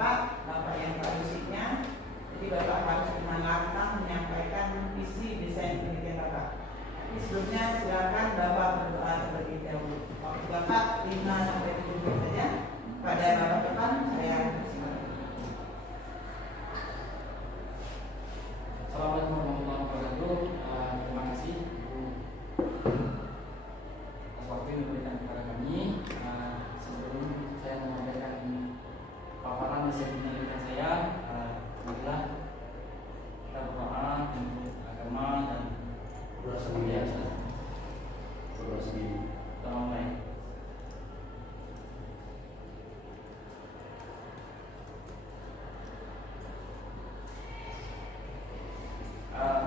Bapak yang musiknya. Jadi Bapak harus dengan lantang menyampaikan visi desain penelitian Bapak. Tapi sebelumnya silakan Bapak berdoa terlebih dahulu. Waktu Bapak 5-7 menit saja. Pada Bapak depan saya silakan. Assalamualaikum warahmatullahi wabarakatuh. Terima kasih Ibu atas waktu yang diberikan kepada kami. Sebelum saya menyampaikan paparan hasil penelitian saya, marilah kita berdoa untuk agama dan biasa. Kita mulai.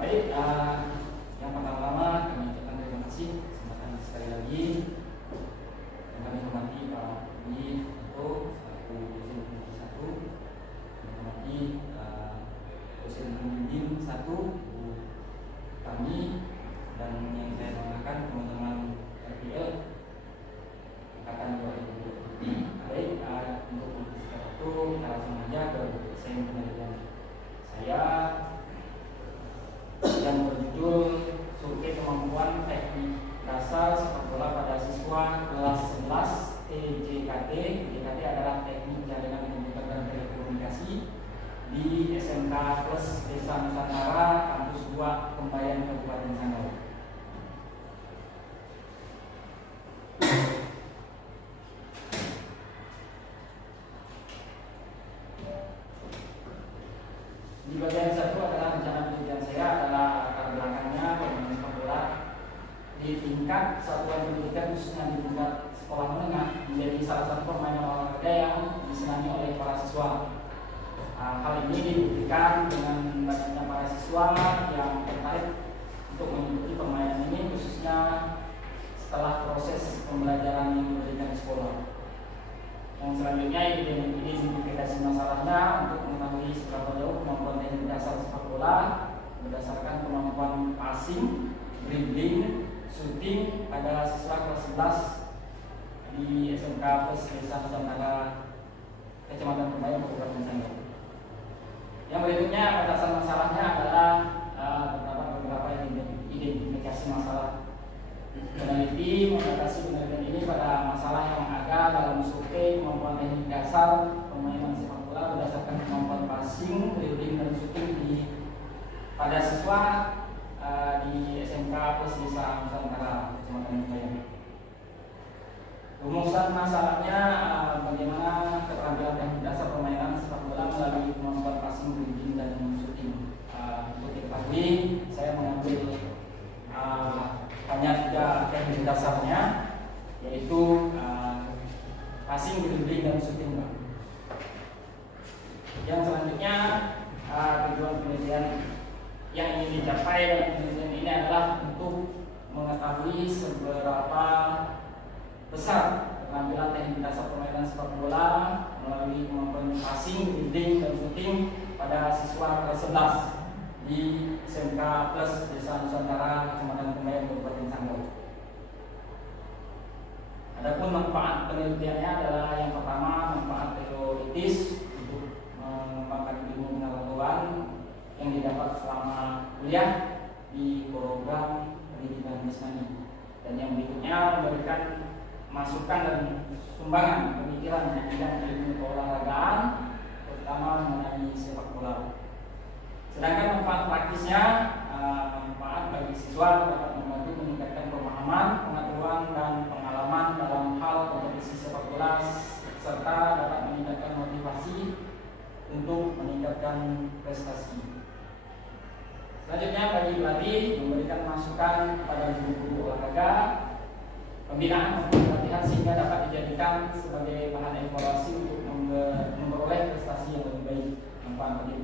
Baik, yang pertama-tama kami ucapkan terima kasih kesempatan sekali lagi yang kami hormati Pak Budi Anto selaku dosen peneliti 1, kami hormati dosen pembimbing 1 kami, dan yang saya banggakan teman-teman RPL angkatan 2020. Baik, untuk mempersingkat waktu kita langsung aja ke desain penelitian saya yang berjudul Survei Kemampuan Teknik Dasar Sepak Bola pada Siswa Kelas 11 TJKT. TJKT adalah Teknik Jaringan Komputer dan Telekomunikasi di SMK Plus Desa Nusantara Kampus 2 Kembayan Kabupaten Sanggau. Di bagian satu adalah rencana penelitian saya adalah latar belakangnya pemain sepak bola di tingkat satuan pendidikan khususnya di tingkat sekolah menengah menjadi salah satu permainan olahraga yang disenangi oleh para siswa. Hal ini dibuktikan dengan banyaknya para siswa yang tertarik untuk mengikuti permainan ini khususnya setelah proses pembelajaran yang diberikan di sekolah. Yang selanjutnya identifikasi masalahnya untuk mengetahui seberapa jauh kemampuan teknik dasar sepak bola berdasarkan kemampuan passing, dribbling, shooting pada siswa kelas 11 di SMK Plus Desa Nusantara Kecamatan Kembayan Kabupaten Sanggau. Yang berikutnya batasan masalahnya adalah terdapat beberapa identifikasi masalah. Peneliti membatasi penelitian ini pada masalah yang ada dalam survei kemampuan teknik dasar permainan sepak bola berdasarkan kemampuan passing, dribbling, dan shooting pada siswa di SMK Plus Desa Nusantara Kecamatan Kembayan. Rumusan masalahnya bagaimana keterampilan teknik dasar permainan sepak bola melalui kemampuan passing, dribbling, dan shooting. Untuk diketahui, saya mengambil hanya 3 teknik dasarnya, yaitu passing, dribbling, dan shooting. Yang selanjutnya tujuan penelitian yang ingin dicapai dalam penelitian ini adalah untuk mengetahui seberapa besar keterampilan teknik dasar permainan sepak bola melalui kemampuan passing, dribbling, dan shooting pada siswa kelas 11 di SMK Plus Desa Nusantara Kecamatan Kembayan Kabupaten Sanggau. Adapun manfaat penelitiannya adalah yang pertama manfaat teoritis untuk mengembangkan ilmu pengetahuan yang didapat selama kuliah di program pendidikan jasmani, dan yang berikutnya memberikan masukan dan sumbangan pemikiran di bidang ilmu keolahragaan terutama mengenai sepak bola. Sedangkan manfaat praktisnya, manfaat bagi siswa dapat membantu meningkatkan pemahaman, pengetahuan, dan pengalaman dalam hal kompetisi sepak bola serta dapat meningkatkan motivasi untuk meningkatkan prestasi. Selanjutnya bagi pelatih memberikan masukan kepada guru-guru olahraga, pembinaan maupun pelatihan sehingga dapat dijadikan sebagai bahan evaluasi untuk memperoleh prestasi yang lebih baik. Manfaat bagi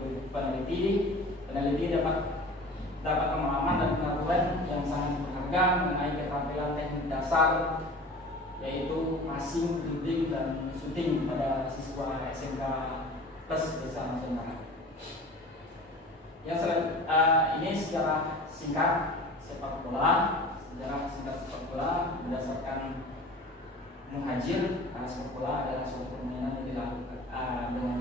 peneliti dapat pemahaman dan pengetahuan yang sangat berharga mengenai keterampilan teknik dasar, yaitu passing, dribbling, dan shooting pada siswa SMK Plus Desa Nusantara. Yang ini secara singkat sepak bola, berdasarkan Muhajir, sepak bola adalah suatu permainan yang dilakukan dengan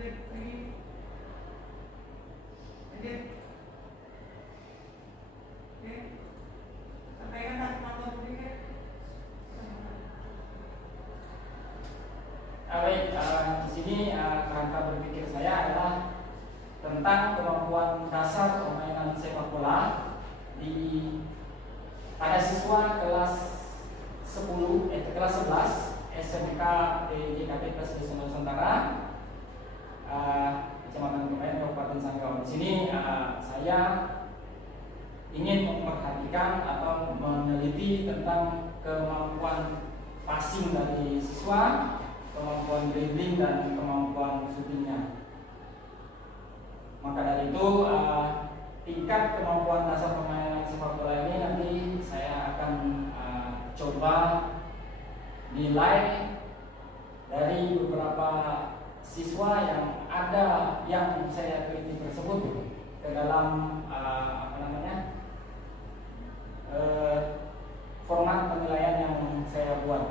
Baik, di sini kerangka berpikir saya adalah tentang kemampuan dasar permainan sepak bola pada siswa kelas 11 SMK PJKP Kelas Desa Nusantara, Kecamatan Kebayan, Kabupaten Sanggau. Di sini saya ingin memperhatikan atau meneliti tentang kemampuan passing dari siswa, kemampuan dribbling dan kemampuan shootingnya. Maka dari itu tingkat kemampuan dasar permainan sepak bola ini nanti saya akan coba nilai dari beberapa siswa yang ada yang saya teliti tersebut ke dalam format penilaian yang saya buat.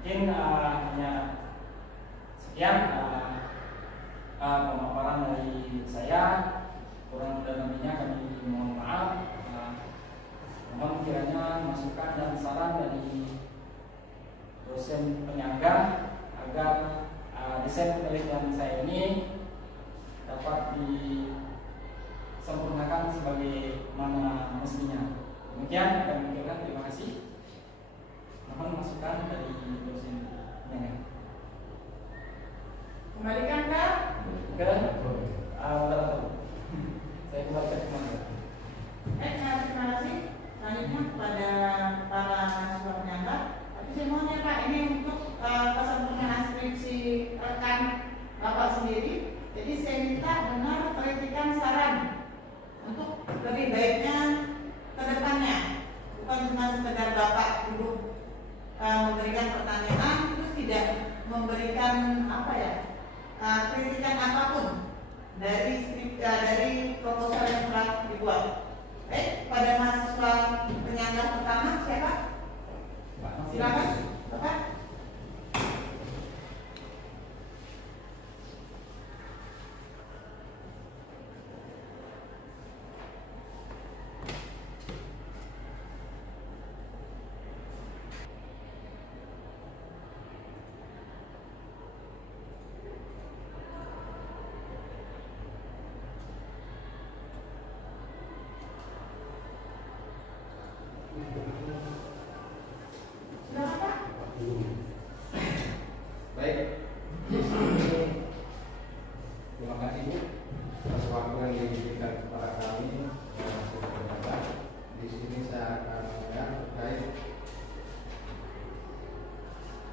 Mungkin hanya sekian pemaparan dari saya, kurang dan lebihnya kami mohon maaf. Mohon kiranya masukan dan saran dari dosen penyangga agar desain penelitian saya ini dapat disempurnakan sebagai mana mestinya. Demikian kami ucapkan terima kasih. Mohon masukan dari dosen penyangga. Kembalikan ke saya kembalikan ke mana? Terima kasih. Selanjutnya kepada para siswa penyangga. Tapi saya mohon ya Pak, ini untuk kesempurnaan skripsi rekan Bapak sendiri. Jadi saya minta benar kritikan saran untuk lebih baiknya ke depannya. Bukan cuma sekedar Bapak dulu memberikan pertanyaan terus tidak memberikan kritikan apapun dari proposal yang telah dibuat. Baik, pada mahasiswa penyangga pertama siapa? Silakan, Bapak. Baik, terima kasih Bu atas waktu yang diberikan kepada kami. Di sini saya akan terkait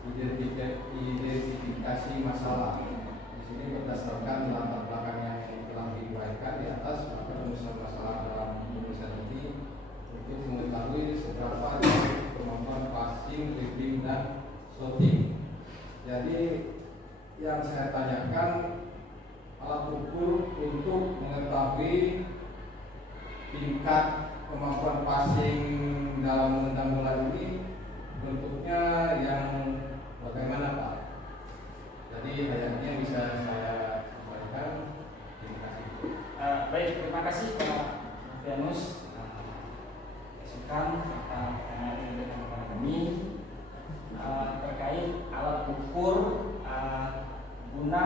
identifikasi masalah. Di sini berdasarkan latar belakang yang telah diuraikan di atas, maka rumuskan masalah dalam penulisan ini untuk mengetahui seberapa kemampuan passing, dribbling dan shooting. Jadi yang saya tanyakan alat ukur untuk mengetahui tingkat kemampuan passing dalam menendang bola ini bentuknya yang bagaimana Pak? Jadi ayatnya bisa saya sampaikan. Terima kasih. Baik, terima kasih Pak Fianus. Masukan serta penilaian kepada kami terkait alat ukur guna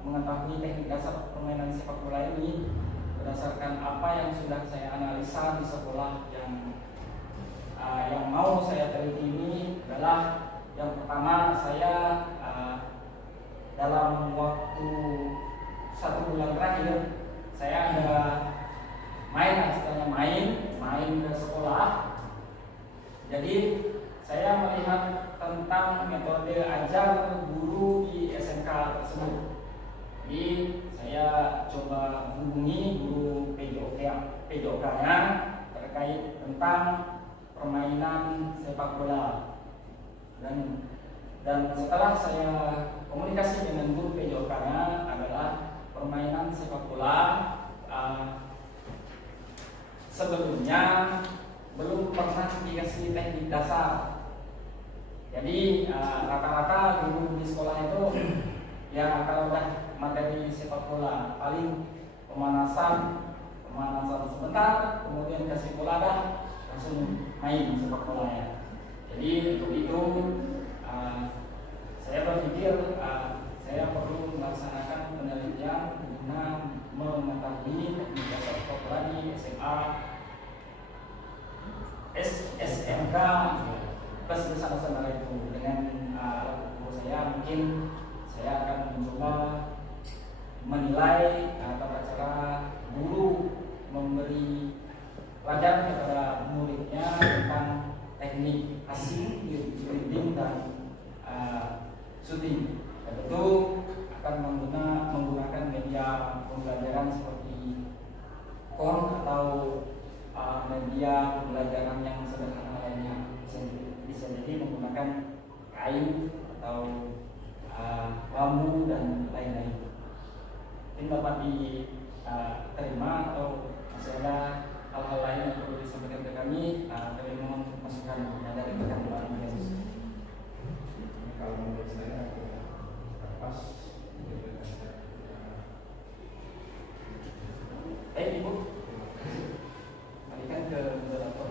mengetahui teknik dasar permainan sepak bola ini berdasarkan apa yang sudah saya analisa di sekolah yang mau saya teliti ini adalah yang pertama saya dalam waktu 1 bulan terakhir saya ada main ke sekolah. Jadi saya melihat tentang metode ajar guru di SMK tersebut. Jadi saya coba hubungi guru PJOK-nya terkait tentang permainan sepak bola. Dan setelah saya komunikasi dengan guru PJOK-nya adalah permainan sepak bola sebelumnya belum pernah dikasih teknik dasar. Jadi rata-rata guru di sekolah itu Ya kalau udah materi sepak bola paling pemanasan sebentar, kemudian kasih bola dah, langsung main sepak bola ya. Jadi untuk itu saya berpikir saya perlu melaksanakan penelitian guna mengetahui teknik dasar sepak bola di SMA, SMK plus bersama-sama itu. Dengan alat ukur saya mungkin saya akan mencoba menilai tata cara guru memberi pelajaran kepada muridnya tentang teknik asing, dribbling dan shooting. Dan itu akan menggunakan media pembelajaran seperti kon atau media pembelajaran yang sederhana lainnya. Bisa jadi menggunakan kain atau bambu dan lain-lain. Mungkin dapat diterima atau masih ada hal-hal lain yang perlu disampaikan ke kami. Kami mohon masukan dari rekan-rekan media. Kalau menurut saya pas. Ibu, balikan ke moderator.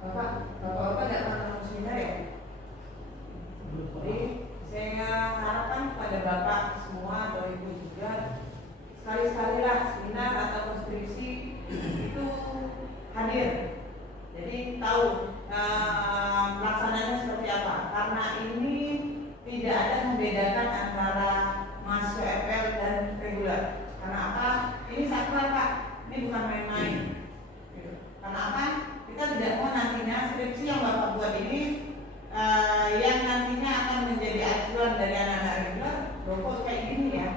Bapak tidak pernah seminar ya? Jadi saya harapkan kepada Bapak semua atau Ibu juga sekali-sekalilah seminar atau konstruksi itu hadir. Jadi tahu pelaksananya seperti apa. Karena ini tidak ada membedakan antara mahasiswa FL dan reguler. Karena apa? Ini sakral Pak. Ini bukan main-main. Karena apa? Kita tidak mau nantinya skripsi yang Bapak buat ini yang nantinya akan menjadi acuan dari anak-anak reguler, rokok kayak gini ya.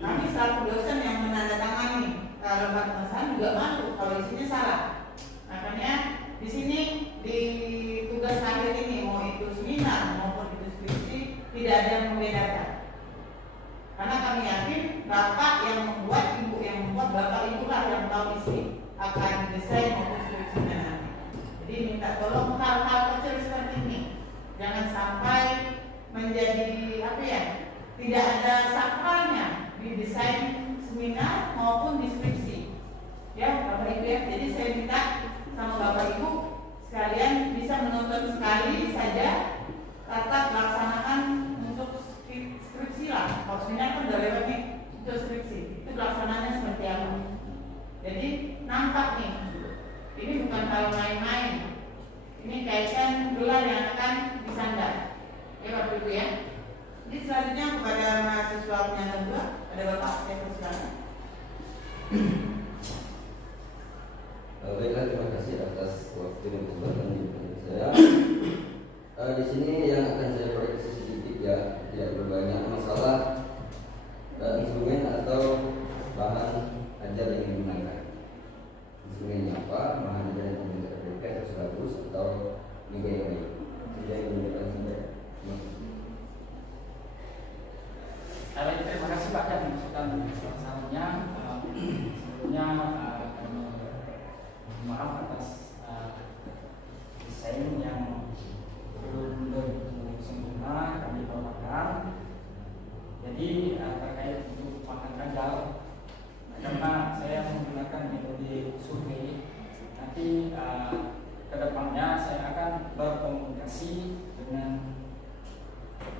Kami selaku dosen yang menandatangani lembar pengesahan juga malu kalau isinya salah. Makanya di sini di tugas akhir ini mau itu seminar maupun itu skripsi tidak ada yang membedakan. Karena kami yakin Bapak yang membuat, Ibu yang membuat, Bapak itulah yang tahu isi akan desain maupun skripsinya nanti. Jadi minta tolong hal-hal kecil seperti ini jangan sampai menjadi apa ya, tidak ada sakralnya di desain seminar maupun deskripsi. Ya Bapak Ibu ya. Jadi saya minta sama Bapak Ibu sekalian bisa menonton sekali saja tata pelaksanaan untuk skripsi lah. Kalau seminar kan udah lewat nih, untuk skripsi itu pelaksanaannya seperti apa. Jadi nampak nih, ini bukan hal main-main. Ini kaitan gelar yang akan disandar. Ya Bapak Ibu ya. Jadi selanjutnya kepada mahasiswa penyandang 2 ada Bapak, saya persilakan. Baiklah, terima kasih atas waktu dan kesempatan di saya. Di sini yang akan saya koreksi sedikit ya, tidak berbanyak masalah instrumen atau bahan ajar yang digunakan. Instrumennya apa, bahan ajar yang digunakan 100 atau nilai yang tidak digunakan sampai. Terima kasih Pak yang masukan sarannya. Sebelumnya maaf atas desain yang belum begitu sempurna kami bawakan. Jadi terkait untuk bahan ajar, karena saya menggunakan metode survei, nanti kedepannya saya akan berkomunikasi dengan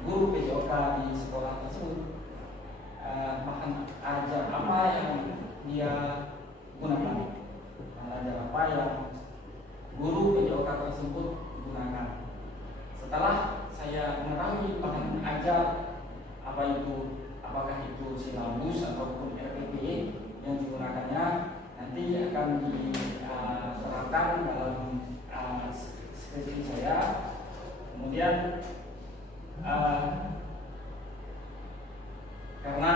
guru PJOK di sekolah tersebut. Bahan ajar apa yang dia gunakan, bahan ajar apa yang guru PJOK tersebut gunakan. Setelah saya mengetahui bahan ajar apa itu, apakah itu silabus ataupun RPP yang digunakannya, nanti akan diterapkan dalam skripsi saya. Kemudian karena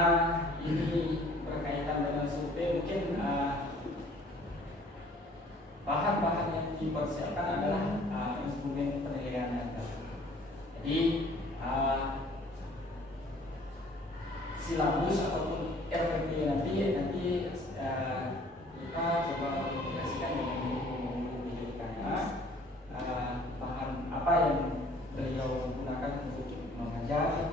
ini berkaitan dengan survei, mungkin bahan-bahan yang dipersiapkan adalah instrumen penilaian data. Jadi silabus ataupun RPP nanti kita coba komunikasikan dengan guru pendidikannya, bahan apa yang beliau gunakan untuk mengajar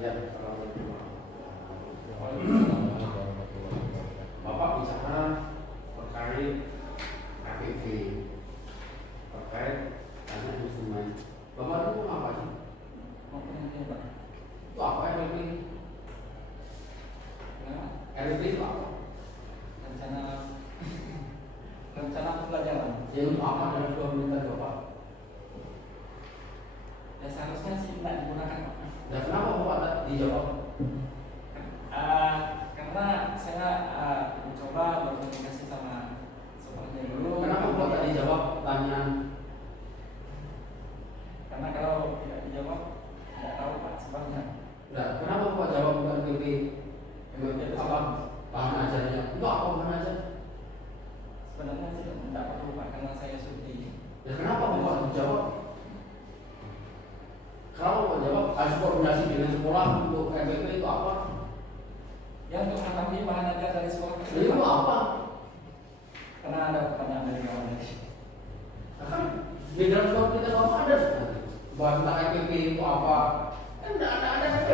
Ya, assalamualaikum Bapak bicara terkait KPV, terkait tanya instrumen. Bapak itu apa sih? Mau penelitian Pak? Itu apa RP? Ya, RP itu apa? rencana pembelajaran. Ya untuk apa dan juga minta Bapak? Ya seharusnya sih tidak digunakan Pak. Dan kenapa Bapak tak dijawab? Karena saya mencoba berkomunikasi sama supernya dulu. Kenapa Bapak tak dijawab pertanyaan? Karena kalau tidak dijawab tidak tahu Pak sebabnya. Nah, kenapa Bapak jawab bukan RP? Apa bahan ajarnya? Itu apa bahan ajar? Sebenarnya sih tidak perlu Pak karena saya studi. Ya kenapa Bapak jawab? Kalau Bapak jawab harus koordinasi dengan sekolah untuk RPP itu apa? Ya untuk mengetahui bahan ajar dari sekolah. Jadi itu apa? Karena ada pertanyaan dari kawan tadi. Nah, kan di dalam sekolah kita Bapak ada bahan tentang RPP itu apa? Kan tidak ada RPP.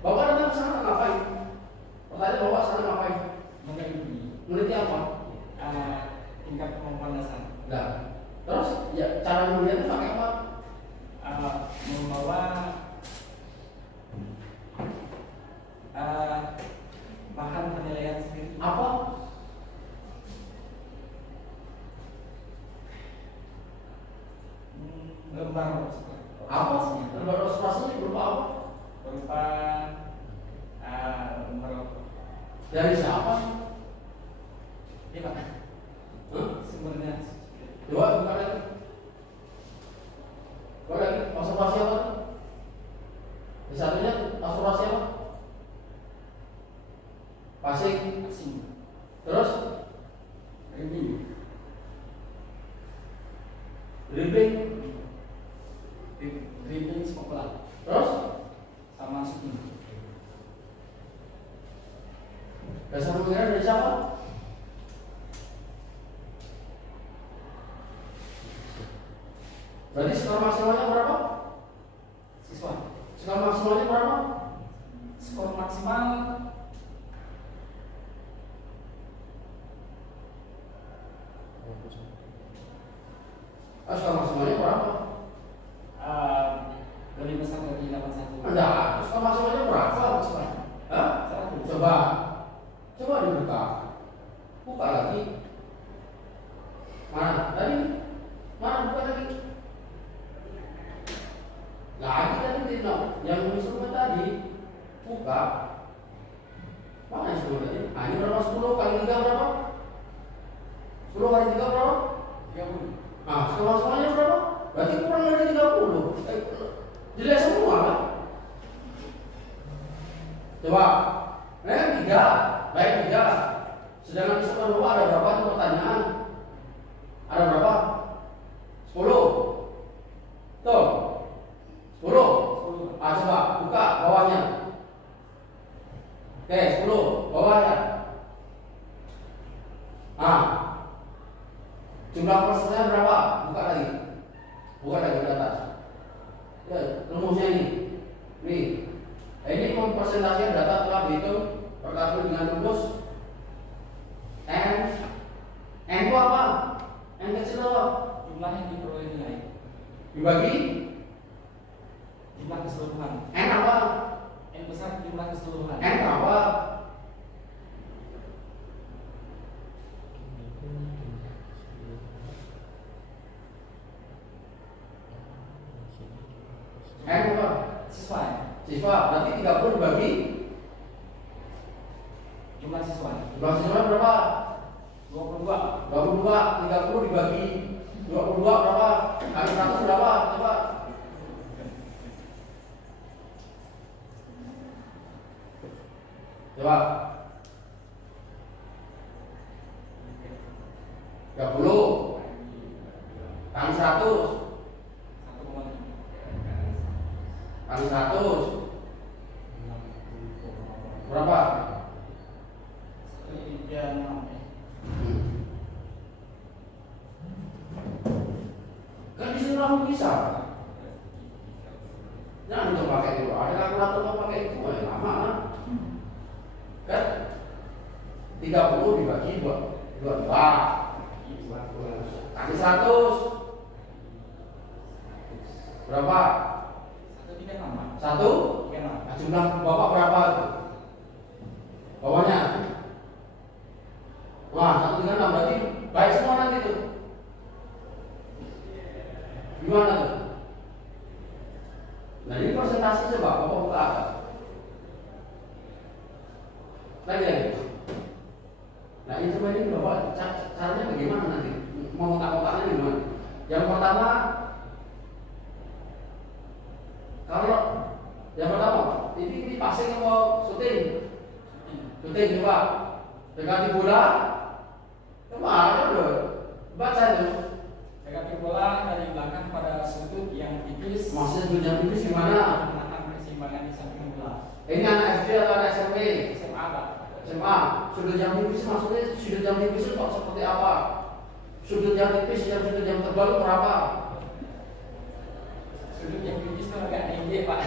Bapak datang ke sana ngapain? Pertanyaan Bapak sana ngapain? Meneliti Meneliti apa? tingkat kemampuan dasar. Nah, terus ya cara melihatnya pakai apa? Membawa bahan penilaian sendiri. Apa? Lembar Apa? Lembar observasi berupa apa? berupa lembar Dari siapa? ini Pak. Sumbernya Coba buka lagi. Buka lagi. Observasi apa? Di satunya observasi apa? Passing. asing. Terus Review. dribbling. Dribbling sepak bola Terus sama shooting. dasar pemikiran dari siapa? Berarti skor maksimalnya berapa? Siswa. Skor maksimalnya berapa? Skor maksimal Skor maksimalnya berapa? lebih besar dari 81. Enggak, skor maksimalnya berapa? Hah? 100. Coba dibuka. Buka lagi. Mana? Tadi? Mana buka lagi? Lagi tadi tidak. Yang instrumen tadi buka. Mana instrumen tadi? Ah, ini berapa? 10 kali 3 berapa? 10 kali 3 berapa? 30. Nah, skor maksimalnya berapa? Berarti kurang dari 30. Jelek semua kan? Coba. Nah, 3. Baik 3. Sedangkan instrumen Bapak ada berapa tuh pertanyaan? Ada berapa? 10. Tuh. 10. Ah, coba buka bawahnya. Oke, 10 bawahnya. Ah. Jumlah persennya berapa? Buka lagi. Buka lagi ke atas. Ya, rumusnya ini. Nih. Ini mempresentasikan data telah dihitung berkali dengan rumus N itu apa? N kecil apa? Jumlah yang diperoleh nilai. Dibagi Jumlah keseluruhan. N apa? N besar jumlah keseluruhan. N apa? N apa? Siswa. Siswa. Berarti 30 dibagi Jumlah siswa. jumlah siswa berapa? 22. 22. 30 dibagi 22 berapa? Kali 100 berapa? Coba. Coba. 30 kali 100 kali 100 berapa? 136. Kan di sini kamu bisa. Jangan untuk pakai dulu. Ada kalkulator pakai itu lama lah. Kan 30 dibagi 22 kasih 100 berapa? 136. Satu? Nah, jumlah bapak berapa itu? Bawahnya? Wah, 136 berarti baik semua nanti tuh. Gimana tuh? Nah ini presentasi coba bapak buka atas. Lagi. Nah instrumen ini bapak caranya bagaimana nanti? Mau otak-otaknya gimana? Yang pertama, kalau yang pertama ini passing mau syuting coba dekati bola, coba ada loh, baca itu. Dekati bola dari belakang pada sudut yang tipis. Maksudnya sudut yang tipis gimana? Menahan keseimbangan di samping bola. Ini anak SD atau anak SMP? SMA Pak. SMA. Sudut yang tipis maksudnya sudut yang tipis itu seperti apa? Sudut yang tipis dan sudut yang tebal itu berapa? Sudut yang tipis itu agak tinggi Pak.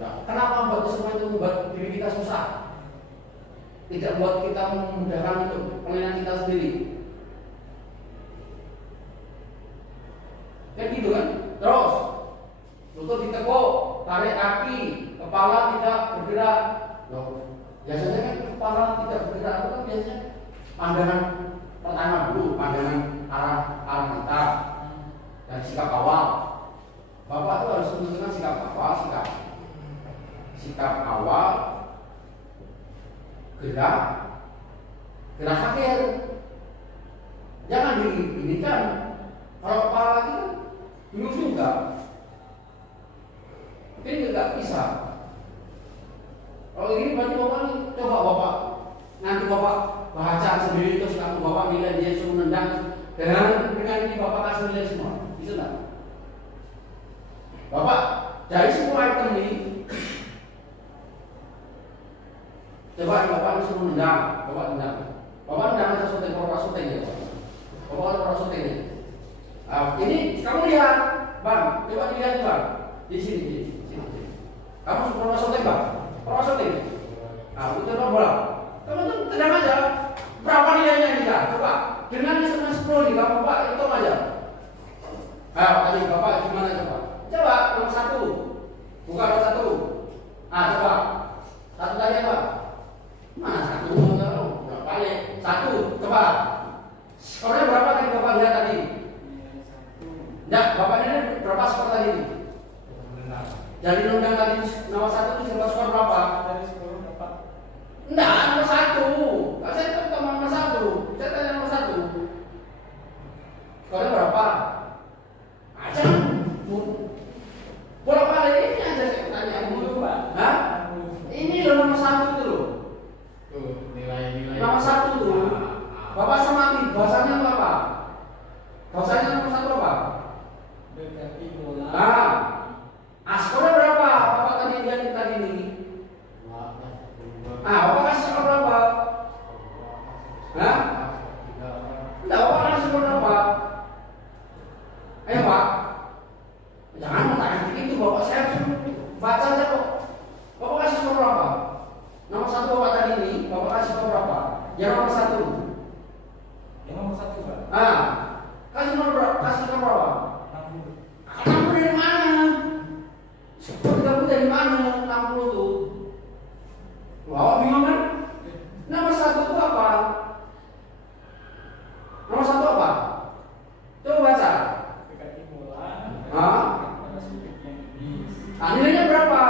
Nah, kenapa membuat semua itu membuat diri kita susah? Tidak buat kita memudahkan untuk penilaian kita sendiri. Kan gitu kan? Terus lutut ditekuk, tarik kaki, kepala tidak bergerak. Loh, biasanya kan kepala tidak bergerak itu kan biasanya pandangan pertama dulu, pandangan arah kita dan sikap awal. Bapak itu harus menentukan sikap awal, sikap awal, gerak akhir. Jangan diinikan. Kalau kepala lagi kan bingung juga. Mungkin nggak bisa. Kalau ini berarti bapak nih, coba bapak nanti bapak baca sendiri terus kamu bapak nilai dia suruh nendang dengan ini bapak kasih nilai semua. Bisa nggak? Bapak dari semua item ini coba bapak suruh nendang, bapak nendang sesuatu yang syuting ya, bapak syuting ini. Ini kamu lihat, bang, coba dilihat bang, di sini. Kamu pernah syuting bang, pernah syuting. Itu coba bola, kamu tenang aja. Berapa nilainya ini ya? Coba dengan instrumen 10 nih, bapak hitung aja. Tadi bapak gimana coba? Coba nomor 1, buka nomor 1. Coba satu tadi apa? Mana 1? Nggak balik. 1, coba. Skornya berapa tadi bapak lihat tadi? Enggak, bapak ini berapa skor tadi? Jadi nendang tadi nomor 1 itu skor berapa? Dari 10 dapat. Enggak, nomor 1. Saya tetap nomor 1. Saya tanya nomor 1. Skornya berapa? Jangan bola balik ini aja saya tanya dulu Pak. Hah? Ini loh nomor 1 itu loh. Nilai Nomor 1 tuh. Bapak semati bahasanya apa? Bahasanya nomor 1 apa? Dekati bola. Skornya berapa? Bapak tadi lihat tadi ini. Bapak kasih skor berapa? Hah? Enggak, bapak kasih skor berapa? Ayo Pak. Jangan bertanya itu bapak, saya baca aja kok. Bapak kasih skor berapa? Nomor 1 bapak tadi ini, bapak kasih skor berapa? Yang nomor 1. Yang nomor 1 Pak. Kasih nomor berapa? Kasih nomor berapa? 60. Kamu dari mana? Skor kamu dari mana? 60 tuh. Bapak bingung kan? Nomor 1 itu apa? Nomor 1 apa? Coba baca. Dekati bola. Pada sudut yang tipis. Nilainya berapa?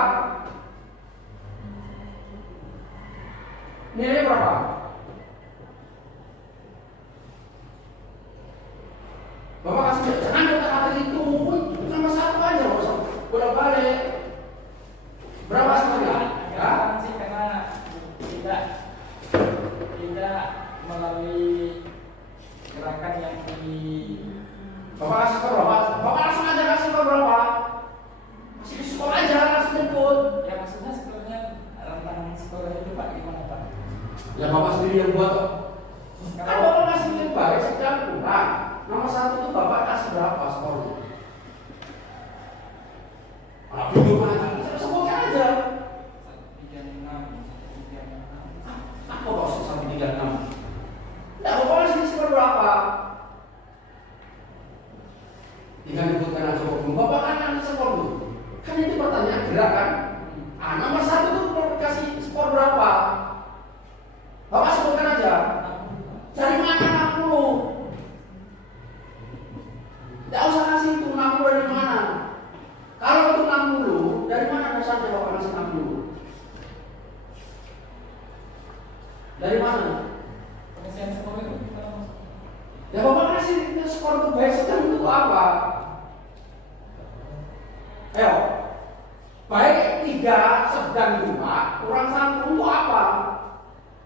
Nilainya berapa? Bapak kasih jangan kata-kata itu, nomor 1 aja, bolak balik. Berapa skornya? Agak sih karena tidak melalui gerakan yang di. Bapak kasih skor berapa? Bapak langsung aja kasih skor berapa? Kasih skor aja, langsung jemput. Ya maksudnya sebenarnya rentang skor itu Pak gimana Pak? Ya bapak sendiri yang buat kok. Kan Kalau bapak kasih lebih baik sejak kurang. Nomor 1 itu bapak kasih berapa skornya? Bingung lagi, sebutkan aja. gerak kan? Nomor 1 tuh mau kasih skor berapa? Bapak sebutkan aja. Dari mana 60? Tidak usah kasih itu 60 dari mana. Kalau itu 60, dari mana dasarnya Bapak kasih 60? Dari mana? Pengisian skor itu Ya Bapak kasih skor itu baik sedang itu apa? Ayo, baik 3, sedang 2, kurang 1 itu apa?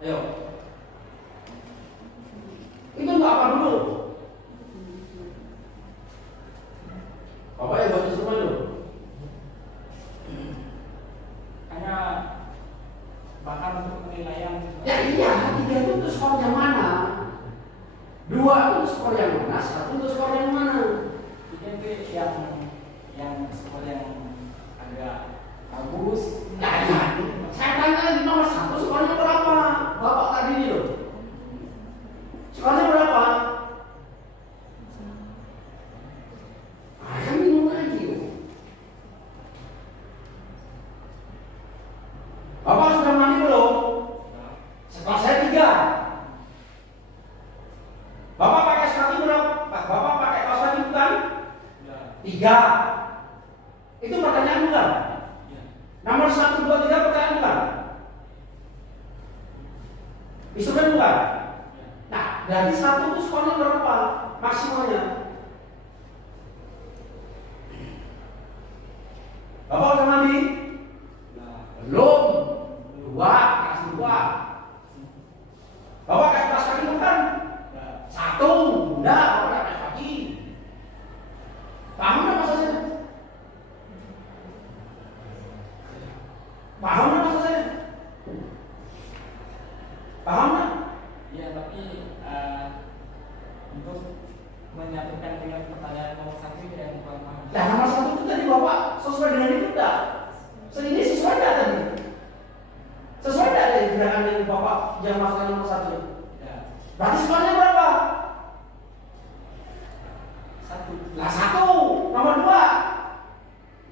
Ayo. Itu untuk apa dulu? Bapak ya buat instrumen dulu. hanya bahan untuk penilaian. Ya iya, 3 itu untuk skor yang mana? 2 itu untuk skor yang mana? 1 untuk skor yang mana? Jadi yang skor yang agak bagus. Nah, ya, saya tanya lagi nomor 1 skornya berapa? Bapak tadi ini loh. Skornya berapa? Kan bingung lagi loh. Bapak sudah mandi belum? Skor saya 3. Bapak pakai kaki berapa? Bapak pakai kaos kaki bukan? 3. Itu pertanyaan bukan? Nomor 1, 2, 3 pertanyaan bukan? Instrumen bukan? Nah, dari 1 itu skornya berapa? Maksimalnya? Bapak udah mandi? Belum. 2, kasih 2. Bapak kasih kaos kaki bukan? 1, udah, Bapak kasih kaki. Paham nggak maksudnya? Paham nggak maksudnya? Paham nggak? Ya, tapi untuk menyatukan dengan pertanyaan nomor 1 yang kurang paham. Nah, nomor 1 itu tadi Bapak sesuai dengan itu enggak? Ini sesuai enggak tadi? Sesuai enggak dari gerakan yang Bapak yang masalah nomor 1? Ya, Berarti skornya berapa? 1. Lah 1, nomor 2,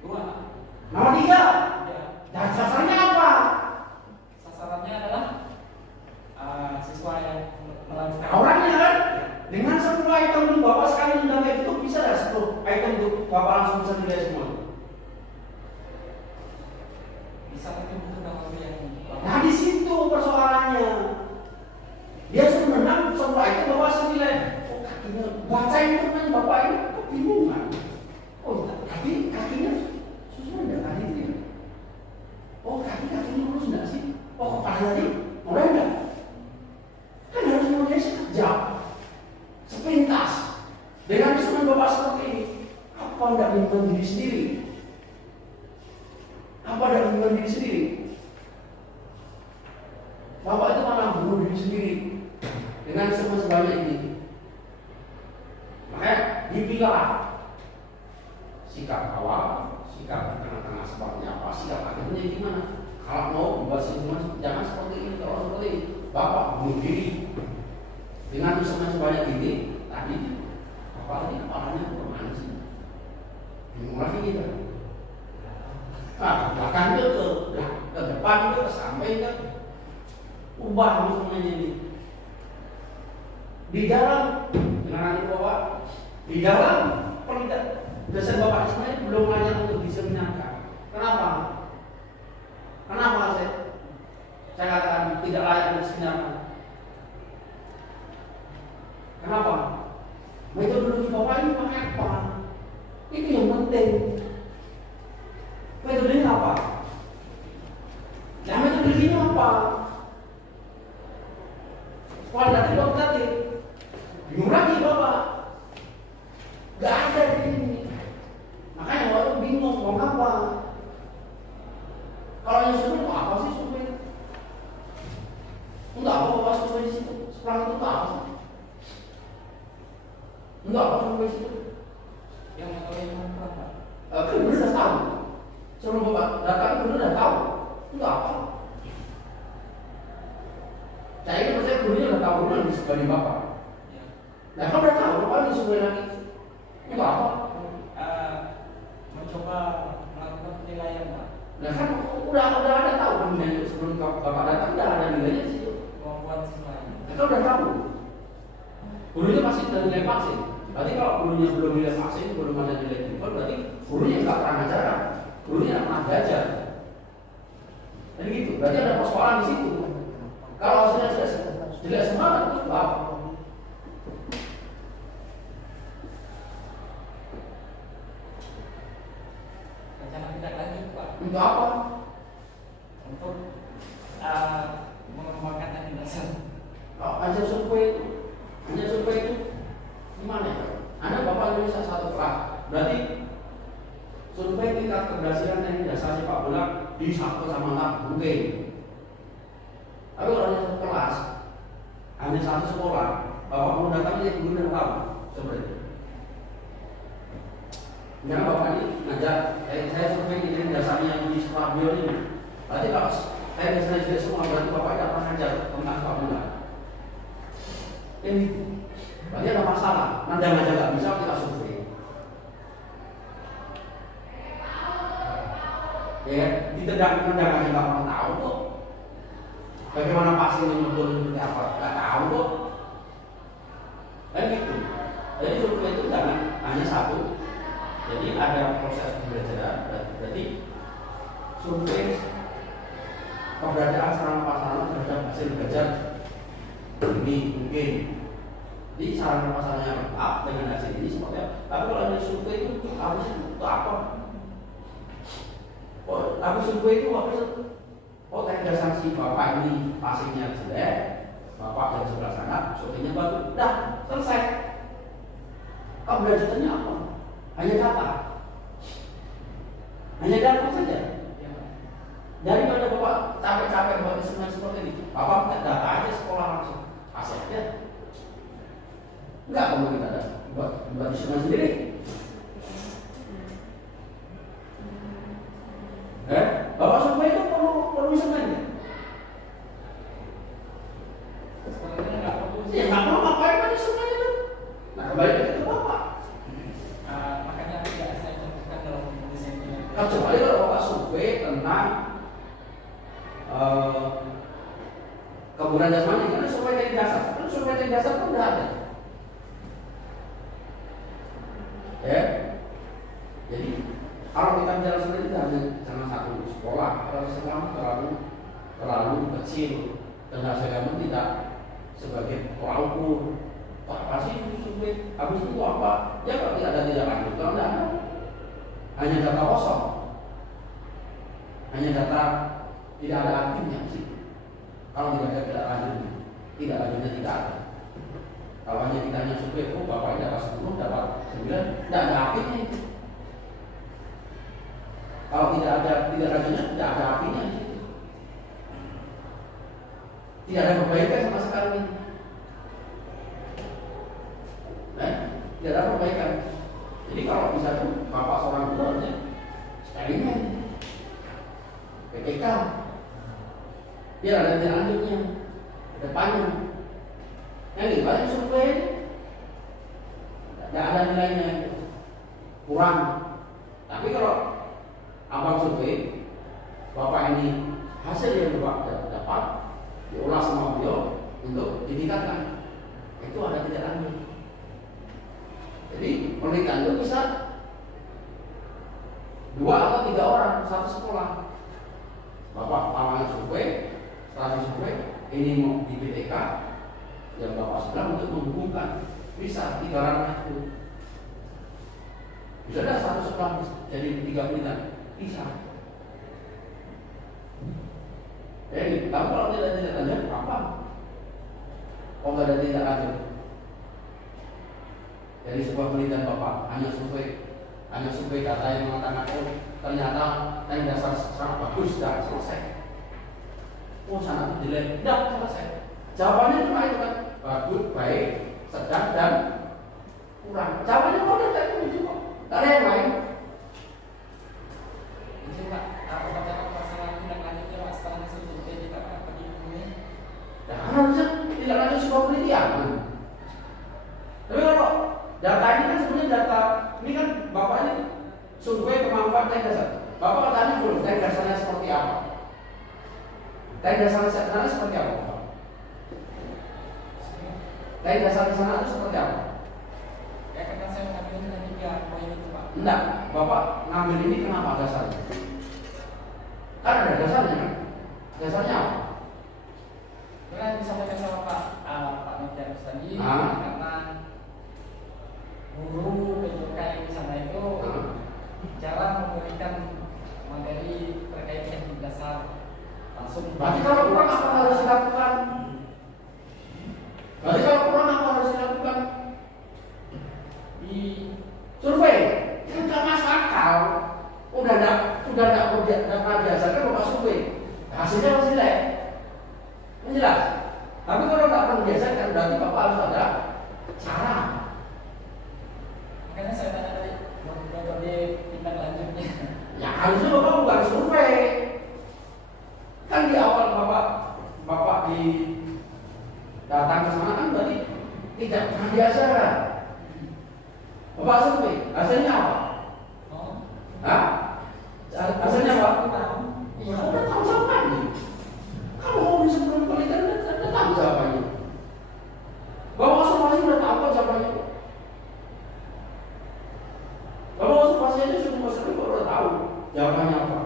2. nomor 3. Ya, Dan sasarannya apa? sasarannya adalah siswa yang melakukan Orangnya kan? Dengan 10 item itu Bapak sekali undang kayak itu bisa nggak 10 item itu Bapak langsung bisa nilai semua? bisa, tapi butuh waktu yang Nah di situ persoalannya. Dia sudah menang 10 item Bapak langsung nilai. Oh kakinya baca itu kan Bapak ini kebingungan. Oh kakinya sesuai nggak tadi itu ya? Oh kakinya lurus nggak sih? Oh kepala tadi mulai nggak? Kan harus mulai sekejap, sepintas. Dengan instrumen Bapak seperti ini, apa tidak bimbang diri sendiri? Apa tidak bimbang diri sendiri? Bapak itu malah bunuh diri sendiri dengan instrumen sebanyak ini. Makanya dipilah sikap awal, sikap di tengah-tengah sebabnya apa, sikap akhirnya gimana? Kalau mau membuat instrumen jangan seperti ini, kalau seperti ini Bapak bunuh diri dengan instrumen sebanyak ini. Tadi Bapak ini kepalanya kemana sih? Bingung lagi gitu. Bahkan ke depan ke samping ke ubah instrumennya ini. Di dalam dengan nanti Bapak di dalam dosen Bapak sebenarnya belum layak untuk diseminarkan. Kenapa? Kenapa saya katakan tidak layak untuk diseminarkan? Kenapa? Metodologi Bapak ini pakai apa? Itu yang penting. Metodologinya apa? Nah metodologinya apa? Kualitatif kuantitatif. Bingung lagi Bapak. Gak ada di sini. Makanya Bapak bingung mau apa? Kalau yang survei itu apa sih survei? Untuk apa Bapak survei di situ? Sekarang itu apa sih? Untuk apa survei di situ? yang metode yang berapa? Kan benar sudah tahu. Sebelum Bapak datang benar sudah tahu. Untuk apa? Saya ini percaya gurunya sudah tahu dulu di sebelah Bapak. Ya. Nah kalau udah tahu, Bapak disuruh lagi. Untuk apa? Mencoba melakukan penilaian, Pak. Nah kan udah ada tahu nilainya sebelum bapak datang udah ada nilainya di situ. Kemampuan siswanya. Kita udah tahu. Gurunya masih ada nilai vaksin. Berarti kalau gurunya belum nilai vaksin, belum ada nilai TOEFL, berarti gurunya nggak pernah ngajaran. Gurunya nggak pernah belajar. Jadi gitu. Berarti ada persoalan di situ. Kalau hasilnya jelek semua, itu apa? Rencana tindak lanjut Pak Untuk apa? untuk mengembangkan teknik dasar. Hasil survei itu gimana ya? Anda Bapak Indonesia satu kelas, berarti survei tingkat keberhasilan teknik dasar sepak bola di satu sama mungkin. Tapi kalau hanya satu kelas, hanya satu sekolah, Bapak mau datang dia guru dan tahu sebenarnya. Misalnya Bapak ini ngajar, saya survei teknik dasarnya di sekolah beliau ini, berarti kalau saya dasarnya tidak semua, berarti Bapak tidak pernah ngajar tentang sepak bola. Ini berarti ada masalah. Nandang aja nggak bisa kita survei. Ya, ditendang aja nggak pernah tahu kok. Bagaimana pasti menyebut seperti apa? Nggak tahu kok. Kan gitu. Jadi survei itu jangan hanya satu. Jadi ada proses pembelajaran. Berarti survei keberadaan sarana-prasarana terhadap hasil belajar ini mungkin di sarana prasaranya lengkap dengan hasil ini seperti apa. Tapi kalau ada survei itu harusnya untuk apa? Tapi survei itu harus teknik dasar si bapak ini passingnya jelek, bapak dan sebelah sana surveinya bagus, dah selesai. Keberlanjutannya apa? Hanya data saja. Daripada bapak capek-capek buat instrumen seperti ini, bapak punya data aja sekolah langsung asetnya. Enggak perlu kita ada buat instrumen sendiri. Bapak survei itu perlu instrumennya. Sebenarnya nggak perlu Ya nggak perlu ngapain kan instrumen itu. Nah kembali ke bapak. makanya tidak saya contohkan dalam desain ini. Kecuali kalau bapak survei tentang kebunan jasmani, karena survei teknik dasar, kan survei teknik dasar pun udah ada. Ya, jadi kalau kita bicara seperti itu hanya jangan satu sekolah, kalau sekolah terlalu kecil dan hasilnya pun tidak sebagai tolak ukur. Apa sih survei? Habis itu apa? Ya kalau tidak ada tindak lanjut, kalau tidak ada, hanya data kosong, hanya data tidak ada artinya sih. Kalau tidak lanjutnya, tidak ada. Kalau hanya kita hanya survei, oh bapak dapat 10, dapat 9, tidak ada artinya itu. Kalau tidak lanjutnya, tidak ada artinya itu. Tidak ada perbaikan sama sekali. Tidak ada perbaikan. Jadi kalau bisa tuh bapak seorang guru harusnya eksperimen, PPK. Dia ada tindak lanjutnya, depannya. Yang dibalik survei, tidak ada nilainya, kurang. Tapi kalau abang survei, bapak ini hasil yang bapak dapat diolah sama beliau untuk ditingkatkan, itu ada tindak lanjut. Jadi penelitian itu bisa 2 atau 3 orang satu sekolah. Bapak awalnya survei, setelah survei ini mau di PTK, yang bapak sedang untuk menghubungkan, bisa 3 ranah itu. Bisa ada satu sekolah jadi 3 penelitian, bisa. Jadi kamu kalau tidak lanjut apa? Kalau nggak ada tindak lanjut dari sebuah penelitian bapak hanya survei data yang mengatakan oh ternyata teknik dasar sangat bagus, sudah selesai. Oh sangat jelek, sudah selesai. Jawabannya cuma itu kan, bagus, baik, sedang dan kurang. Jawabannya udah tadi itu kok, tak ada yang lain. Itu Pak, apakah masalah tindak lanjutnya Pak setelah hasil survei kita Pak bagi ini? Nah harusnya tidak lanjut sebuah penelitian. Tapi kalau data ini kan sebenarnya data ini kan bapak ini survei kemampuan teknik dasar. Bapak katanya belum teknik dasarnya Dari dasar di sana seperti apa? Dari dasar di sana itu seperti apa? Ya karena saya mengambil dari 3 poin itu Pak. Enggak, Bapak ngambil ini kenapa dasarnya? Kan ada dasarnya kan? Dasarnya apa? Karena disampaikan sama Pak Nurdianus tadi, Ah. karena guru PJK yang di sana itu jarang memberikan materi terkait teknik dasar langsung. Berarti kalau kurang apa harus dilakukan? Berarti kalau kurang apa harus dilakukan? Di Survei. Itu nggak masuk akal. Sudah pernah diajarkan Bapak survei. Hasilnya masih jelek. Menjelas. Tapi kalau nggak pernah diajarkan berarti Bapak harus ada cara. Makanya saya tanya tadi metode tindak lanjutnya. Ya harusnya Bapak bukan survei. Kan di awal Bapak di datang ke sana kan berarti tidak pernah diajarkan. Bapak survei, hasilnya apa? Oh. Hah? Hasilnya apa? Iya. Ya udah tahu jawabannya. Kalau mau bisa sebelum penelitian udah tahu jawabannya. Bapak observasi udah tahu kan jawabannya. Bapak observasi aja semua sering udah tahu jawabannya apa.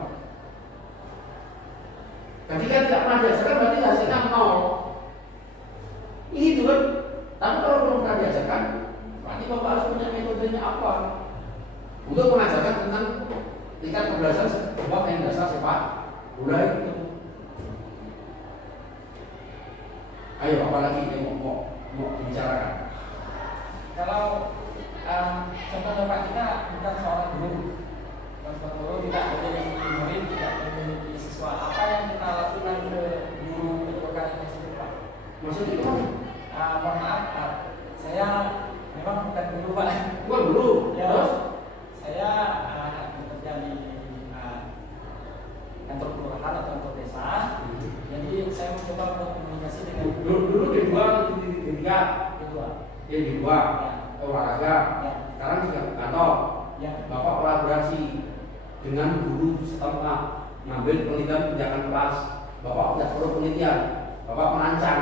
Ketika tidak pernah diajarkan berarti hasilnya 0. Ini juga. Tapi kalau belum pernah diajarkan, berarti Bapak harus punya metodenya apa untuk mengajarkan tentang tingkat keberhasilan sebuah yang dasar sepak bola itu. Ayo, apalagi yang mau dibicarakan? Kalau contohnya Pak, kita bukan seorang guru. Bukan seorang guru, tidak memiliki murid, tidak memiliki siswa. Apa yang kita lakukan ke guru PJK tersebut Pak? Maksudnya gimana? Mohon maaf, saya memang bukan guru Pak. Bukan dulu. Ya, Terus? saya bekerja di kantor kelurahan atau kantor desa. Jadi saya mencoba berkomunikasi dengan Dulu di dua, di tiga, kedua. di dua, olahraga. Ya. Sekarang juga kantor. Ya. Bapak kolaborasi dengan guru setempat, ngambil penelitian tindakan kelas. Bapak tidak perlu penelitian, Bapak merancang.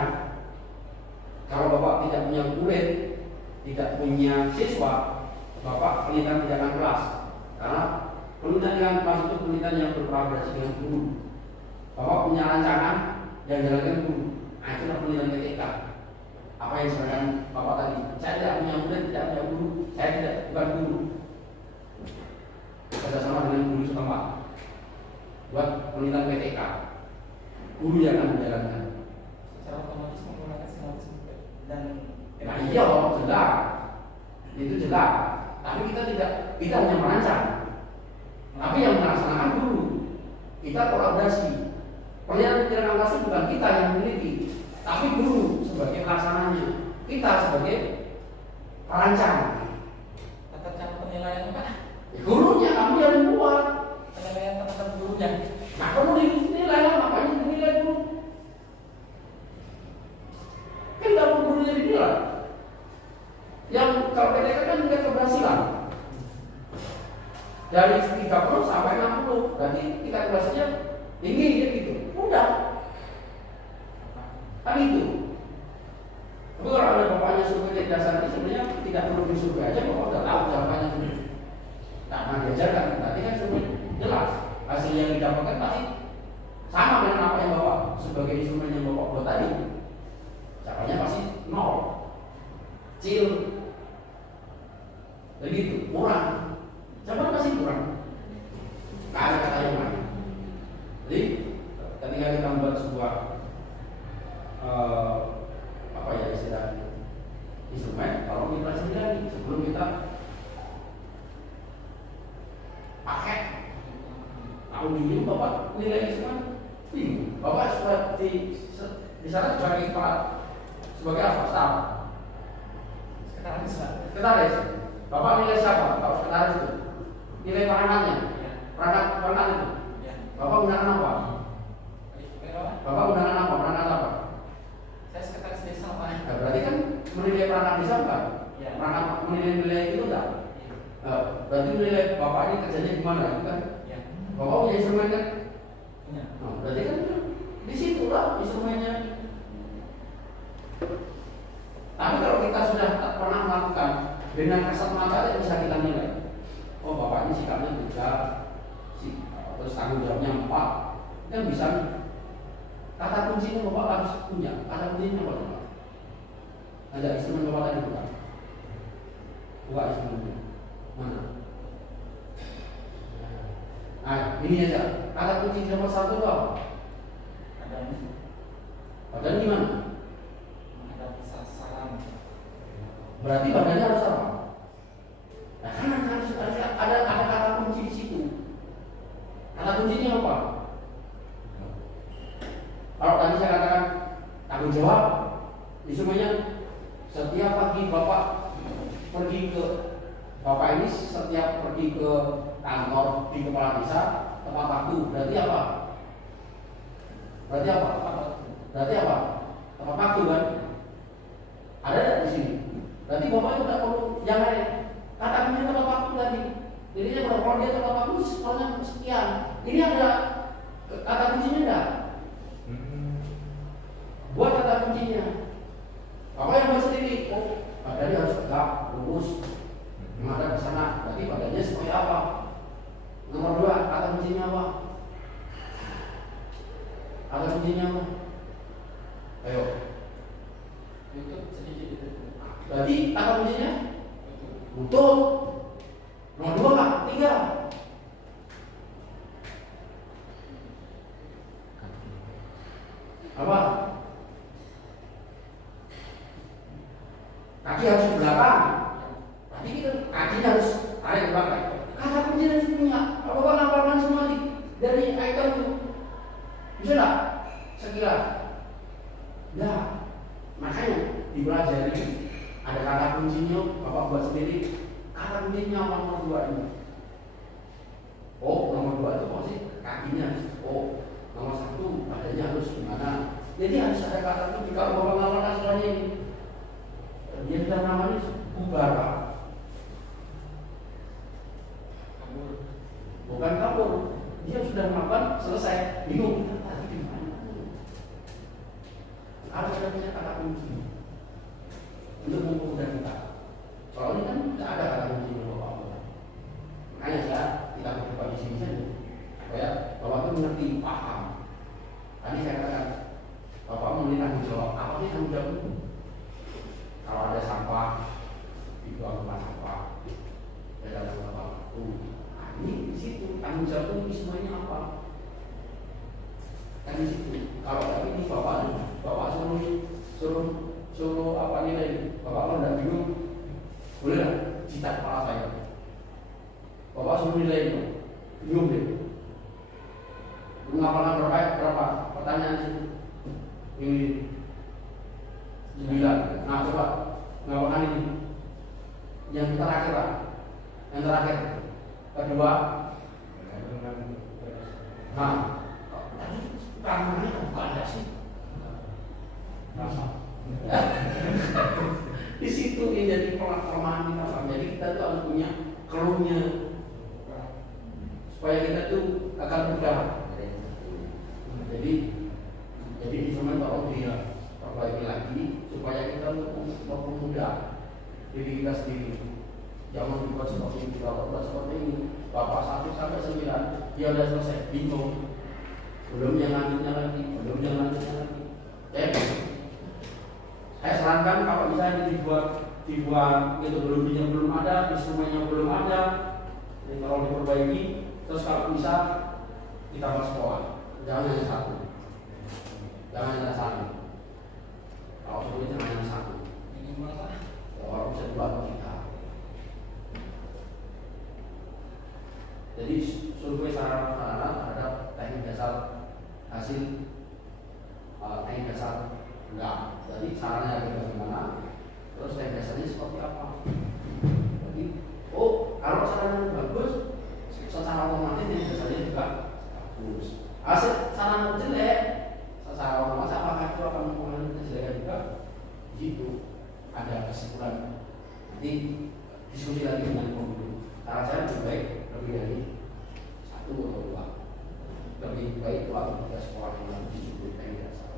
Kalau Bapak tidak punya murid, tidak punya siswa, Bapak penelitian tindakan kelas. Karena penelitian tindakan kelas itu penelitian yang berkolaborasi dengan guru. Bapak punya rancangan yang jalankan guru. Nah, itu adalah penelitian TK. Apa yang disampaikan Bapak tadi? Saya tidak punya murid, tidak punya guru. Saya bukan guru. Kerjasama dengan guru setempat buat penelitian PTK. Guru yang akan menjalankan. Secara otomatis menggunakan sinopsis dan Nah iya, jelas. Itu jelas. Tapi kita hanya merancang. Tapi yang melaksanakan guru. Kita kolaborasi. Penelitian tindakan kelas itu bukan kita yang meneliti, tapi guru sebagai pelaksananya. Kita sebagai perancang. tata cara penilaian Pak. Gurunya kamu yang membuat. Penilaian terhadap gurunya. Nah kamu dinilai lah, makanya dinilai guru. Kan nggak perlu gurunya dinilai. Yang kalau PTK kan tingkat keberhasilan dari 30 sampai 60, berarti tingkat keberhasilannya tinggi gitu. Udah. Kan itu. Tapi kalau ada bapaknya survei dasar ini sebenarnya tidak perlu disurvei aja, bapak udah tahu jawabannya sendiri. Nah, diajarkan, berarti kan survei jelas. Hasil yang didapatkan pasti sama dengan apa yang bapak sebagai instrumen yang bapak buat tadi. Jawabannya pasti 0. Kecil. Begitu, murah. Jawabannya pasti kurang. Gak ada kata yang lain. Jadi ketika kita membuat sebuah apa ya istilahnya instrumen, kalau kita sendiri sebelum kita pakai tahun ini bapak nilai instrumen bingung. Bapak sudah di sana sebagai kepala sebagai apa? Staff. Sekretaris Pak. Sekretaris. Bapak nilai siapa? Kalau sekretaris itu nilai perangkatnya, Ya. perangkat itu. Ya. Bapak menggunakan apa? Bapak menggunakan apa? Perangkat apa? Saya sekretaris desa Pak. Nah, berarti kan menilai perangkat desa bukan? Ya. Perangkat menilai itu enggak? Berarti menilai bapak ini kerjanya gimana? Itu kan? Ya. Bapak punya instrumen kan? Punya. Nah, berarti kan di situ itulah instrumennya. Tapi kalau kita sudah tak pernah melakukan dengan kasat mata bisa kita nilai. Oh bapak ini sikapnya 3, terus tanggung jawabnya 4, kan bisa nih. Kata kuncinya bapak harus punya. Kata kuncinya apa bapak? Ada instrumen bapak tadi bukan? Buka instrumennya. Mana? Nah ini aja. Kata kunci nomor 1 itu apa? Badan gimana? Menghadapi sasaran. Berarti badannya harus apa? Nah, kan harus ada kata kunci di situ. Kata kuncinya apa? Kalau tadi saya katakan tanggung jawab, instrumennya setiap pagi bapak pergi ke bapak ini setiap pergi ke kantor di kepala desa tepat waktu. Berarti apa? Berarti apa? Berarti apa? Tepat waktu kan? Ada tidak di sini? Berarti bapak itu tidak perlu yang lain. Kata kuncinya tepat waktu tadi. Jadinya kalau dia tepat waktu skornya sekian. Ini ada kata kuncinya enggak? Buat kata kuncinya. Bapak yang buat sendiri. Oh, badannya harus tegak, lurus, menghadap ke sana. Berarti badannya seperti apa? Nomor 2, kata kuncinya apa? Kata kuncinya apa? Ayo. Lutut sedikit itu. Berarti kata kuncinya lutut. Nomor 2, 3. Apa? Kaki harus ke belakang. Berarti kita kakinya harus tarik ke belakang. Kata kuncinya harus punya. Bapak ngapalkan semua dari item itu. Bisa nggak? Sekira. Ya, makanya dipelajari. Ada kata kuncinya, bapak buat sendiri. Kata kuncinya nomor 2 ini. Oh, nomor 2 itu pasti kakinya. Oh, nomor 1 badannya harus gimana? Jadi harus ada kata kunci. Kalau bapak ngapalkan semuanya ini, dia sudah namanya bubar, Pak. Bukan kabur, dia sudah melakukan selesai. Bingung kita tadi di mana? Harus ada punya kata kunci untuk mempermudah kita. Soalnya kan tidak ada kata kunci untuk bapak. Makanya kita berdebat di sini saja supaya bapak itu mengerti, paham. Tadi saya katakan bapak memiliki tanggung jawab. Apa sih tanggung jawab itu? Kalau ada sampah, dibuang ke tempat sampah, ada sampah itu. Nah, ini di situ tanggung jawab ini semuanya apa? Kan di situ. Kalau tapi ini bapak suruh apa nilai? Bapak kalau tidak bingung, boleh nggak cita kepala saya? Bapak suruh nilai itu, bingung deh. Mengapalkan berapa? Pertanyaan ini 9. Nah coba ngapalkan ini. Yang terakhir Pak. Yang terakhir. Kedua. Nah, tadi kamarnya bukan ada sih. Di situ yang jadi kelemahan kita Pak. Jadi kita tuh harus punya keluhnya supaya kita tuh akan mudah. Jadi instrumen tolong dia perbaiki lagi supaya kita mempermudah diri kita sendiri. Jangan dibuat seperti ini, buat seperti ini. Bapak 1 sampai 9 dia udah selesai, bingung. Belum yang lanjutnya lagi. Saya sarankan kalau misalnya dibuat itu belum ada, instrumennya belum ada, jadi kalau diperbaiki, terus kalau bisa ditambah sekolah. Jangan hanya 1. Jangan hanya 1. Kalau sulit hanya 1. Minimal lah. Kalau bisa 2 atau 3. Jadi survei sarana terhadap teknik dasar hasil teknik dasar enggak. Jadi sarannya bagaimana? Terus teknik dasarnya seperti apa? Jadi, kalau sarannya bagus, secara otomatis teknik dasarnya juga bagus. Hasil sarana jelek, secara otomatis apakah itu akan mempengaruhi kejelekan juga? Di situ ada kesimpulan. Nanti diskusi lagi dengan pembeli. Cara saya lebih baik lebih dari 1 atau 2. Lebih baik 2 atau 3 sekolah yang disebut teknik dasar.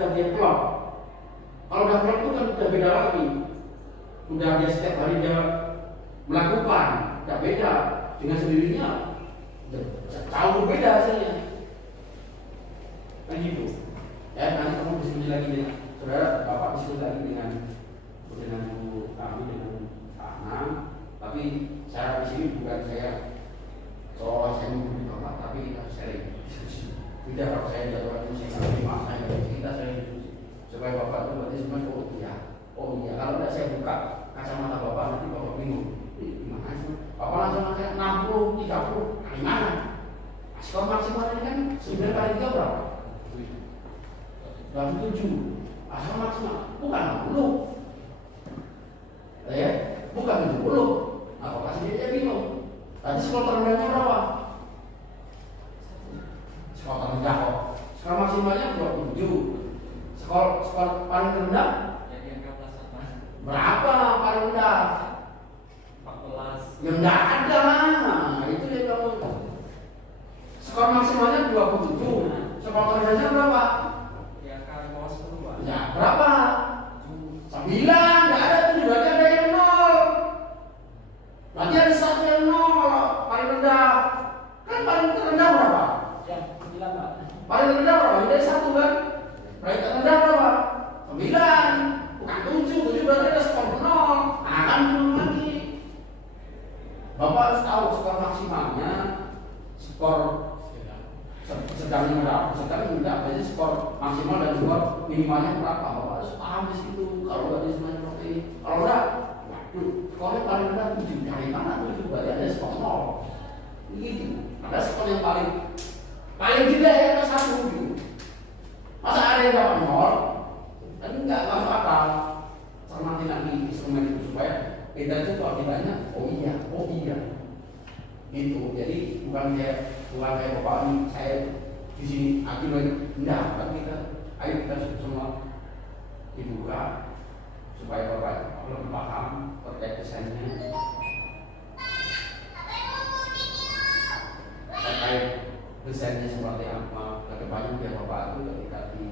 sudah dia plot. Kalau udah plot itu kan udah beda lagi. Sudah dia setiap hari dia melakukan, tidak beda dengan sendirinya. Jauh berbeda hasilnya. Kan gitu. Ya, nanti kamu diskusi lagi dengan saudara, bapak diskusi lagi dengan Bu kami dengan Pak Anang. Tapi saya di sini bukan saya seolah saya menghubungi bapak, tapi kita sharing diskusi. Tidak kalau saya jadwal diskusi nanti makanya kita sharing diskusi supaya bapak itu berarti semuanya oh iya kalau tidak saya buka kacamata bapak nanti bapak bingung. Gimana sih? Bapak langsung akan 60, 30, dari mana? Skor maksimal ini kan 9 kali 3 berapa? 27. Asal maksimal bukan 60. Ya, bukan 70. Apakah dia bingung? Tadi skor terendahnya berapa? Skor terendah kok. Skor maksimalnya 27. Skor paling rendah? Berapa paling rendah? 14. Ya enggak ada. Nah, itu dia bilang. Skor maksimalnya 27. Skor terendahnya berapa? Ya kan bawah 10, Pak. Ya berapa? 9. Enggak ada tuh, berarti ada yang 0. Berarti ada satu yang 0 paling rendah. Kan paling terendah berapa? Yang 9, Pak. Paling rendah berapa? Ini ada 1 kan? Paling terendah berapa? 9. Bukan 7 berarti ada skor 0. Nah kan belum lagi. Bapak harus tahu skor maksimalnya, skor sedangnya berapa, sedang tidak, jadi skor maksimal dan skor minimalnya berapa. Bapak harus paham di situ. Kalau nggak di semuanya seperti ini, kalau enggak, waduh, skornya paling rendah 7. Dari mana 7? Berarti ada skor 0. Gitu. Ada skor yang paling tidak ya ada 1 gitu. Masa ada yang dapat 0? Kan nggak masuk akal. Cermati lagi instrumen itu supaya kita itu kalau ditanya, oh iya. Gitu. Jadi bukan kayak bapak ini saya di sini akhirnya enggak, tapi ayo kita semua dibuka supaya bapak lebih paham terkait desainnya, terkait desainnya seperti apa kedepannya biar bapak itu ketika di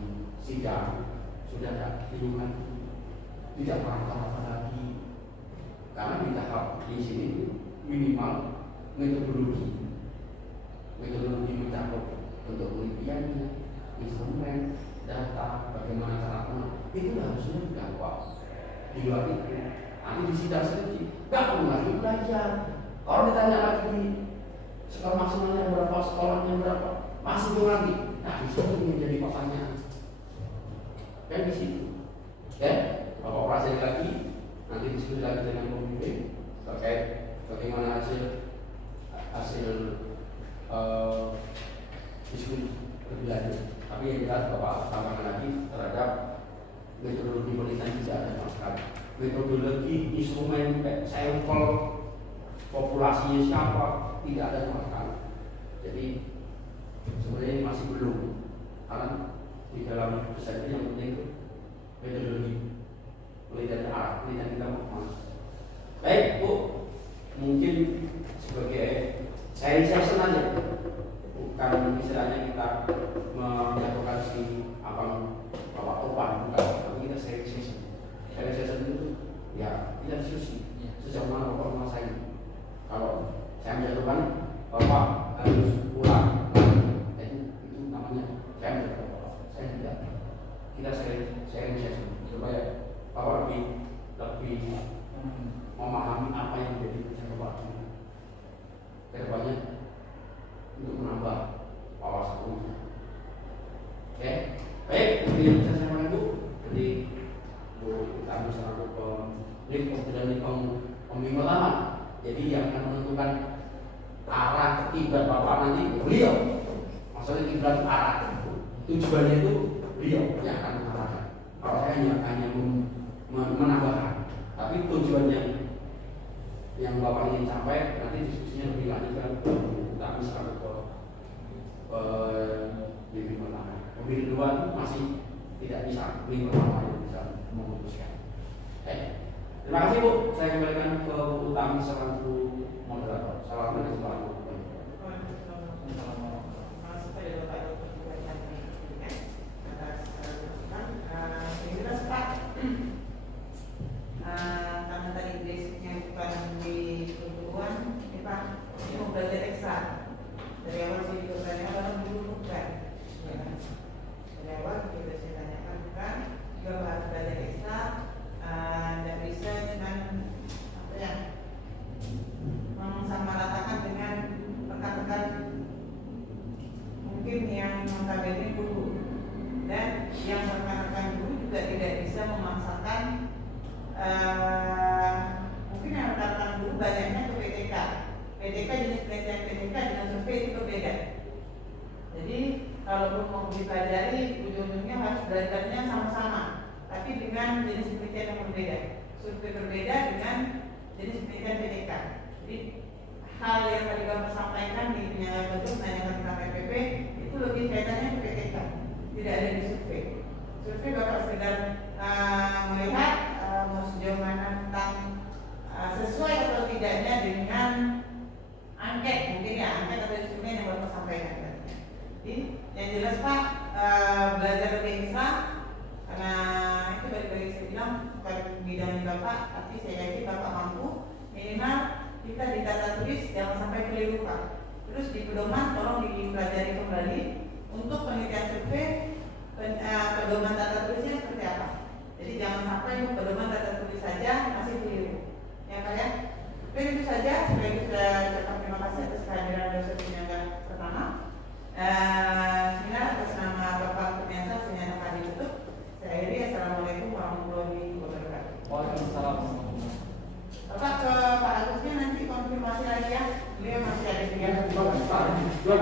sidang sudah tidak bingung, tidak merata-rata lagi. Karena di tahap di sini minimal metodologi mencakup untuk penelitiannya, instrumen, data, bagaimana cara itu harusnya sudah Pak. Di luar itu, nanti di sidang skripsi, nggak perlu lagi belajar. Kalau ditanya lagi skor maksimalnya berapa, sekolahnya berapa, masih belum lagi. Nah, di situ menjadi pertanyaan. Dan di situ, ya, Bapak pelajari lagi, nanti diskusi lagi dengan pemimpin terkait bagaimana hasil diskusi lebih lanjut. Tapi yang jelas Bapak tambahkan lagi terhadap metodologi penelitian tidak ada sama sekali. Metodologi instrumen sampel populasinya siapa tidak ada sama sekali. Jadi sebenarnya ini masih belum, karena di dalam desain ini yang penting itu metodologi penelitian arah penelitian kita mau. Baik Bu, mungkin sebagai sharing session aja, bukan istilahnya kita menyatukan si abang bapak topan, bukan, tapi kita sharing session. Sharing session itu ya kita diskusi sejauh mana bapak menguasai. Kalau saya menjatuhkan bapak harus pulang, itu namanya saya menjatuhkan bapak. Saya tidak, kita sharing session supaya bapak lebih memahami apa yang menjadi tujuan bapak kedepannya untuk menambah wawasan umum. Oke, baik. Jadi saya sampaikan Bu, jadi Bu kami selaku pembimbing utama. Jadi yang akan menentukan arah kiblat bapak nanti beliau. Maksudnya kiblat arah tujuannya itu beliau yang akan mengarahkan. Kalau saya hanya menambahkan, tapi tujuannya yang bapak ingin capai nanti diskusinya lebih lanjut kan kami selalu ke pembimbing pertama. Pembimbing kedua masih tidak bisa, pembimbing pertama yang bisa memutuskan. Terima kasih Bu, saya kembalikan ke Bu Utami selaku moderator. Assalamualaikum warahmatullahi wabarakatuh. dipelajari ujung-ujungnya harus belajarnya sama-sama, tapi dengan jenis penelitian yang berbeda, survei berbeda dengan jenis penelitian PTK. Jadi hal yang tadi Bapak sampaikan di penyangga gedung menanyakan tentang PPP itu lebih kaitannya ke PTK, tidak ada di survei. Survei Bapak sekedar melihat mau sejauh mana tentang sesuai atau tidaknya dengan angket, mungkin ya angket atau instrumen yang Bapak sampaikan. Jadi yang jelas Pak, belajar lebih ekstra karena itu balik-balik saya bilang bukan bidang Bapak, tapi saya yakin Bapak mampu minimal kita di tata tulis jangan sampai keliru Pak. Terus di pedoman tolong dipelajari kembali untuk penelitian survei, pedoman tata tulisnya seperti apa. Jadi jangan sampai pedoman tata tulis saja masih keliru, ya Pak ya. Oke, itu saja. Supaya kita ucapkan terima kasih atas kehadiran dosen penyangga pertama. Bismillah, atas nama Bapak Kurniasa saya nyatakan ditutup. Saya akhiri. Assalamualaikum warahmatullahi wabarakatuh. Waalaikumsalam. Bapak ke Pak Agusnya nanti konfirmasi lagi ya. Beliau masih ada di Dua.